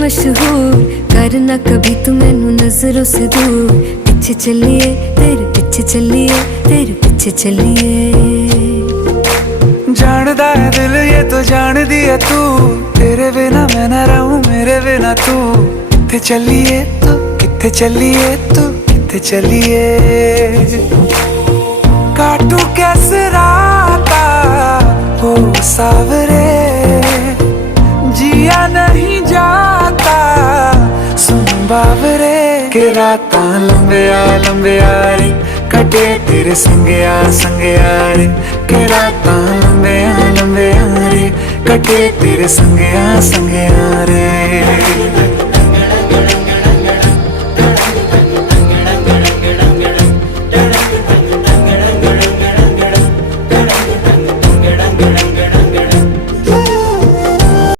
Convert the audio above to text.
मशहूर, करना कभी तू मैनू नजरों से दूर। पीछे चलिए तेरे पीछे चलिए, तेरे पीछे चलिए। जानदा है दिल ये तो जान दिया तू, तेरे बिना मैं ना रहूं मेरे बिना तू। किथे चलिए तू, किथे चलिए तू, किथे चलिए। काटू कैसे राता हो सावरे, जिया नहीं जाता सुन बावरे। के रातां लंबिया लंबिया रे, कटे तेरे संगया संगया रे। के रातां लंबिया लंबिया रे, कटे तेरे संगया संगया रे।